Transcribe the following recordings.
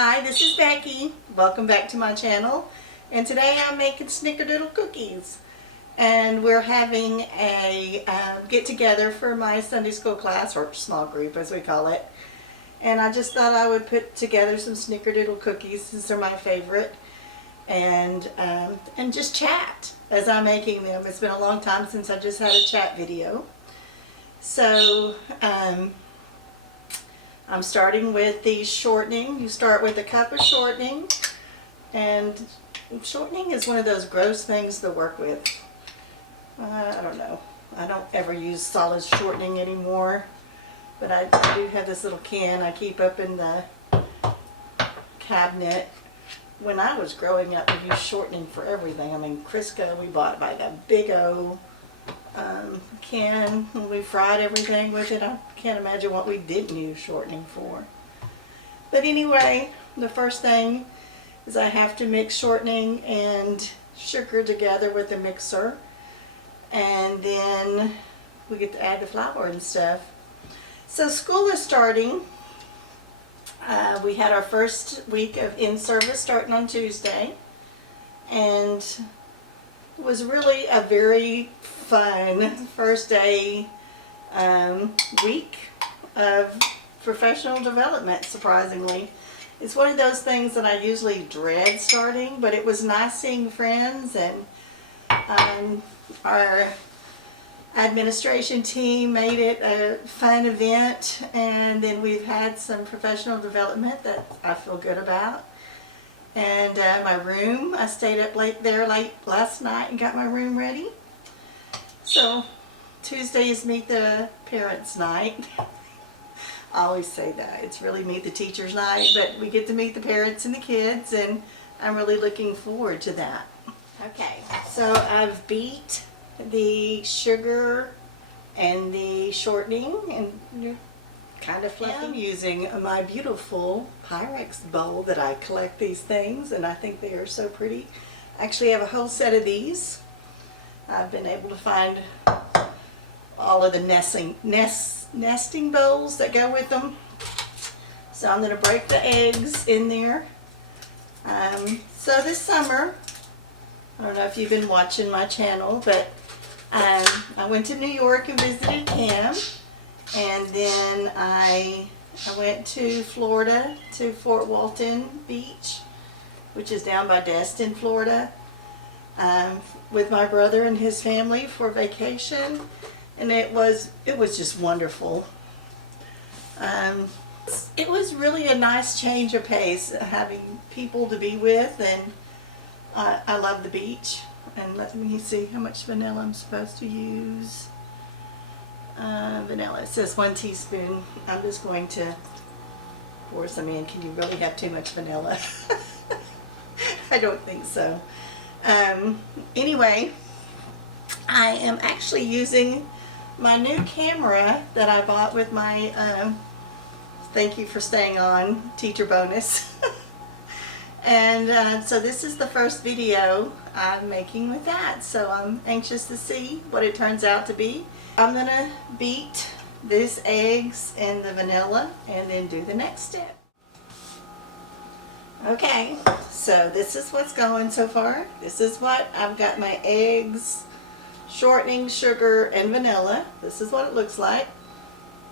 Hi, this is Becky. Welcome back to my channel. And today I'm making Snickerdoodle cookies. And we're having a get-together for my Sunday school class, or small group as we call it. And I just thought I would put together some Snickerdoodle cookies since they're my favorite. And just chat as I'm making them. It's been a long time since I just had a chat video. So, I'm starting with the shortening. You start with a cup of shortening, and shortening is one of those gross things to work with. I don't know. I don't ever use solid shortening anymore, but I do have this little can I keep up in the cabinet. When I was growing up, we used shortening for everything. I mean, Crisco, we bought by the big O can, and we fried everything with it. I can't imagine what we didn't use shortening for. But anyway, the first thing is I have to mix shortening and sugar together with the mixer, and then we get to add the flour and stuff. So school is starting. We had our first week of in-service starting on Tuesday, and it was really a very fun first day week of professional development, surprisingly. It's one of those things that I usually dread starting, but it was nice seeing friends, and our administration team made it a fun event, and then we've had some professional development that I feel good about. And my room, I stayed up late last night and got my room ready. So Tuesday is Meet the Parents Night. I always say that. It's really Meet the Teachers Night, but we get to meet the parents and the kids, and I'm really looking forward to that. Okay, so I've beat the sugar and the shortening, and kind of fluffy. I'm using my beautiful Pyrex bowl that I collect these things, and I think they are so pretty. I actually have a whole set of these. I've been able to find all of the nesting bowls that go with them. So I'm going to break the eggs in there. So this summer, I don't know if you've been watching my channel, but I went to New York and visited Cam. And then I went to Florida, to Fort Walton Beach, which is down by Destin, Florida, with my brother and his family for vacation, and it was just wonderful. It was really a nice change of pace, having people to be with, and I love the beach. And let me see how much vanilla I'm supposed to use. Vanilla. It says 1 teaspoon. I'm just going to pour some in. Can you really have too much vanilla? I don't think so. Anyway, I am actually using my new camera that I bought with my thank you for staying on teacher bonus. And so this is the first video I'm making with that, so I'm anxious to see what it turns out to be. I'm going to beat these eggs and the vanilla and then do the next step. Okay, so this is what's going so far. This is what I've got: my eggs, shortening, sugar, and vanilla. This is what it looks like.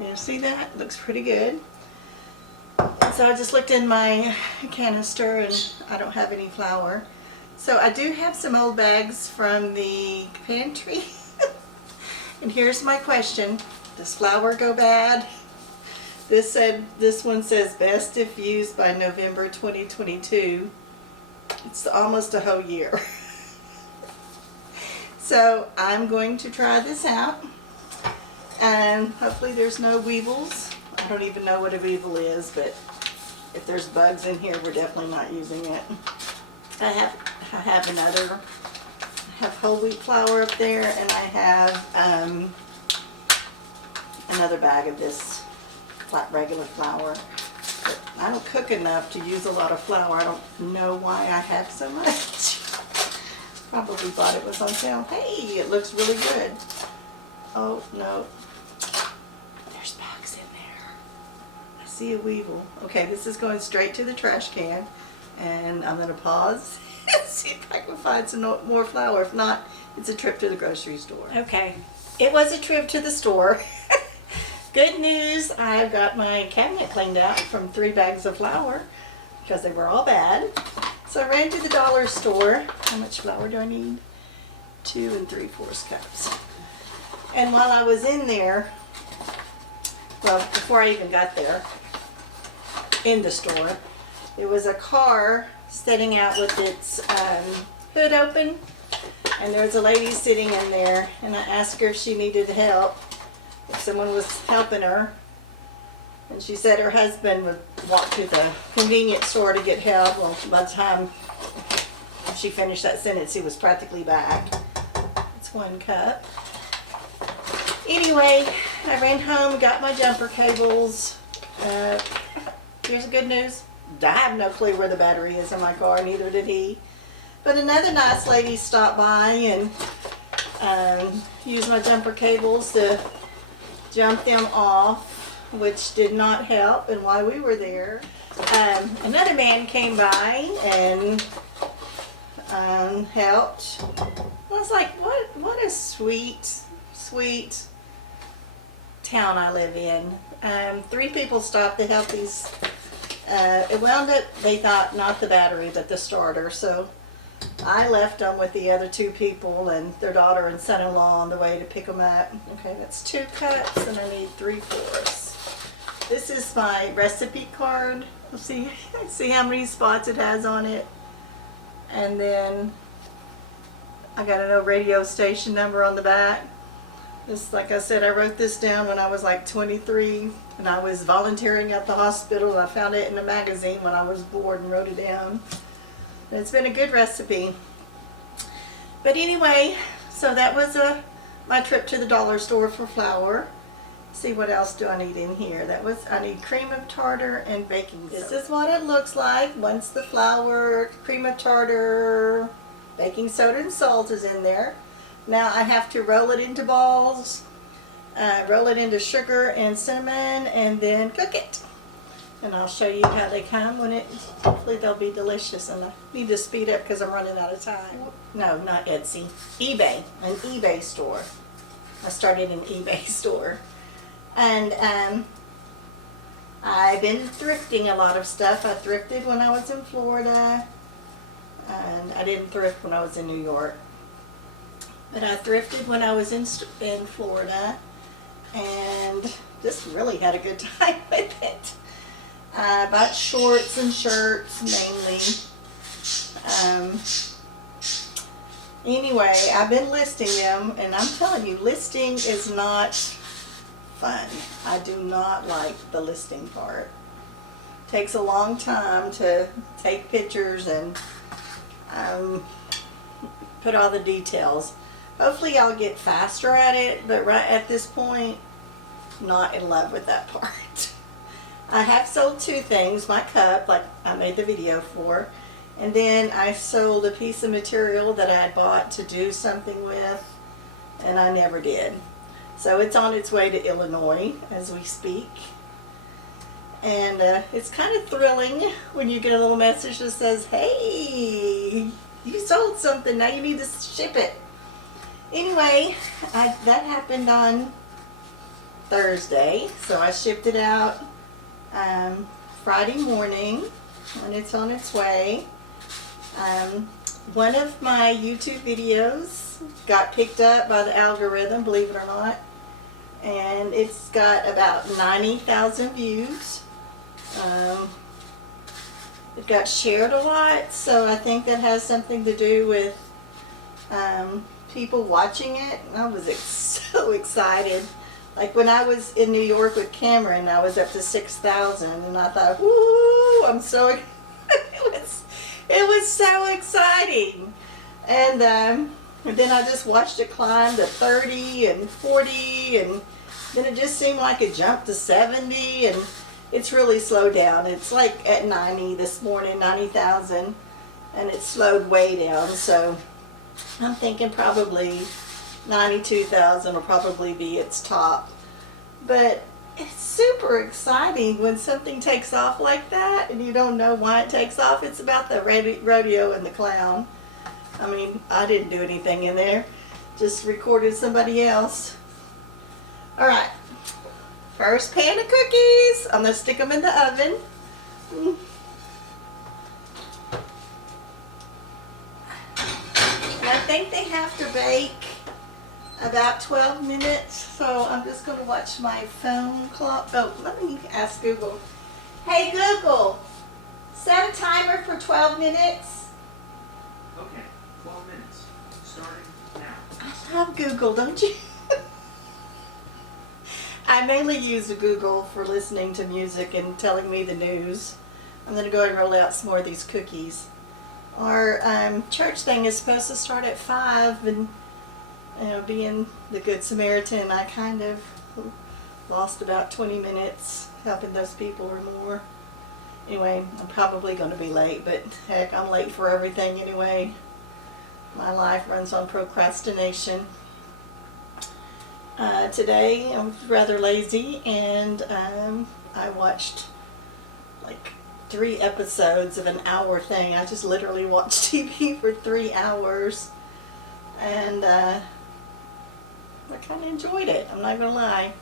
You see that? It looks pretty good. So I just looked in my canister and I don't have any flour. So I do have some old bags from the pantry. And here's my question: does flour go bad? This one says best if used by November 2022. It's almost a whole year. So I'm going to try this out, and hopefully there's no weevils. I don't even know what a weevil is, but if there's bugs in here, we're definitely not using it. I have whole wheat flour up there, and I have another bag of this regular flour. But I don't cook enough to use a lot of flour. I don't know why I have so much. Probably thought it was on sale. Hey, it looks really good. Oh no, there's bugs in there. Let's see a weevil. Okay, this is going straight to the trash can, and I'm gonna pause and see if I can find some more flour. If not, it's a trip to the grocery store. Okay, it was a trip to the store. Good news, I've got my cabinet cleaned out from 3 bags of flour because they were all bad. So I ran to the dollar store. How much flour do I need? 2 3/4 cups. And while I was in there, well, before I even got there, in the store, there was a car sitting out with its hood open, and there was a lady sitting in there, and I asked her if she needed help, if someone was helping her, and she said her husband would walk to the convenience store to get help. Well, by the time she finished that sentence, he was practically back. It's 1 cup. Anyway, I ran home, got my jumper cables. Here's the good news. I have no clue where the battery is in my car, neither did he. But another nice lady stopped by and used my jumper cables to jump them off, which did not help. And while we were there, another man came by and helped. I was like, what a sweet town I live in. 3 people stopped to help these. It wound up, they thought, not the battery, but the starter. So I left them with the other 2 people and their daughter and son-in-law on the way to pick them up. Okay, that's 2 cups, and I need 3/4. This is my recipe card. See how many spots it has on it. And then I got a radio station number on the back. This, like I said, I wrote this down when I was like 23, and I was volunteering at the hospital. I found it in a magazine when I was bored and wrote it down. And it's been a good recipe. But anyway, so that was my trip to the dollar store for flour. See, what else do I need in here? I need cream of tartar and baking soda. This is what it looks like once the flour, cream of tartar, baking soda, and salt is in there. Now I have to roll it into balls, roll it into sugar and cinnamon, and then cook it. And I'll show you how they come hopefully they'll be delicious. And I need to speed up because I'm running out of time. No, not Etsy. eBay, an eBay store. I started an eBay store. And I've been thrifting a lot of stuff. I thrifted when I was in Florida, and I didn't thrift when I was in New York. But I thrifted when I was in Florida, and just really had a good time with it. I bought shorts and shirts mainly. Anyway, I've been listing them, and I'm telling you, listing is not fun. I do not like the listing part. It takes a long time to take pictures and put all the details. Hopefully I'll get faster at it, but right at this point, not in love with that part. I have sold 2 things. My cup, like I made the video for, and then I sold a piece of material that I had bought to do something with, and I never did. So it's on its way to Illinois as we speak. And it's kind of thrilling when you get a little message that says, hey, you sold something, now you need to ship it. Anyway, that happened on Thursday, so I shipped it out Friday morning, and it's on its way. One of my YouTube videos got picked up by the algorithm, believe it or not, and it's got about 90,000 views. It got shared a lot, so I think that has something to do with people watching it. I was so excited. Like when I was in New York with Cameron, I was up to 6,000, and I thought, woo, I'm so it was so exciting. And then I just watched it climb to 30 and 40, and then it just seemed like it jumped to 70, and it's really slowed down. It's like at 90 this morning, 90,000, and it slowed way down. So I'm thinking probably 92,000 will probably be its top. But it's super exciting when something takes off like that and you don't know why it takes off. It's about the rodeo and the clown. I mean, I didn't do anything in there. Just recorded somebody else. All right. First pan of cookies. I'm going to stick them in the oven. And I think they have to bake about 12 minutes. So I'm just going to watch my phone clock. Oh, let me ask Google. Hey, Google, set a timer for 12 minutes. Okay, 12 minutes. Starting now. I love Google, don't you? I mainly use Google for listening to music and telling me the news. I'm going to go ahead and roll out some more of these cookies. Our church thing is supposed to start at 5, and being the Good Samaritan, I kind of lost about 20 minutes helping those people or more. Anyway, I'm probably going to be late, but heck, I'm late for everything anyway. My life runs on procrastination. Today I was rather lazy, and I watched like 3 episodes of an hour thing. I just literally watched TV for 3 hours, and I kind of enjoyed it. I'm not gonna lie.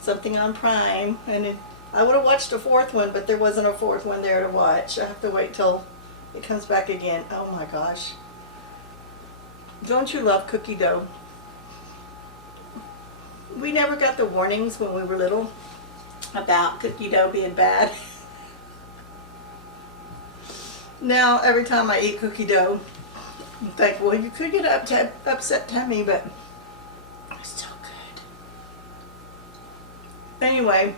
Something on Prime, and I would have watched a 4th one, but there wasn't a 4th one there to watch. I have to wait till it comes back again. Oh my gosh! Don't you love cookie dough? We never got the warnings when we were little about cookie dough being bad. Now, every time I eat cookie dough, I think, well, you could get upset tummy, but it's so good. Anyway,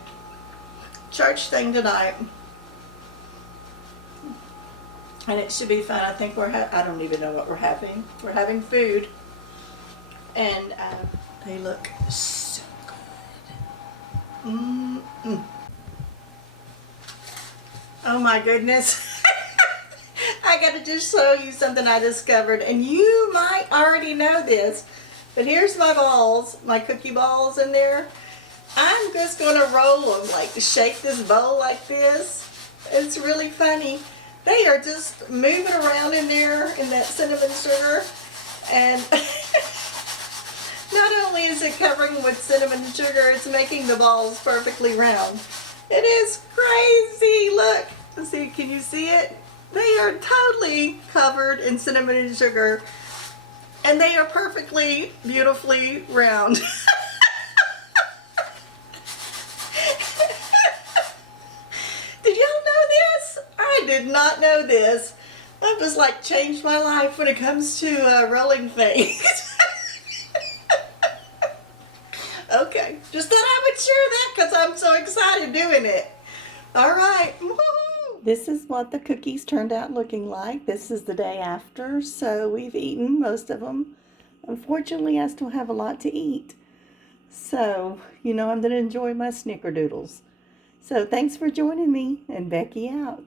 church thing tonight, and it should be fun. I think I don't even know what we're having. We're having food, and they look so good. Oh my goodness. I gotta just show you something I discovered, and you might already know this, but here's my balls, my cookie balls in there. I'm just gonna roll them, like shake this bowl like this. It's really funny. They are just moving around in there in that cinnamon sugar, and not only is it covering with cinnamon sugar, it's making the balls perfectly round. It is crazy. Look, see, can you see it? They are totally covered in cinnamon and sugar, and they are perfectly, beautifully round. Did y'all know this? I did not know this. That just like changed my life when it comes to rolling things. Okay, just thought I would share that because I'm so excited doing it. All right. This is what the cookies turned out looking like. This is the day after, so we've eaten most of them. Unfortunately, I still have a lot to eat. So, I'm going to enjoy my Snickerdoodles. So, thanks for joining me, and Becky out.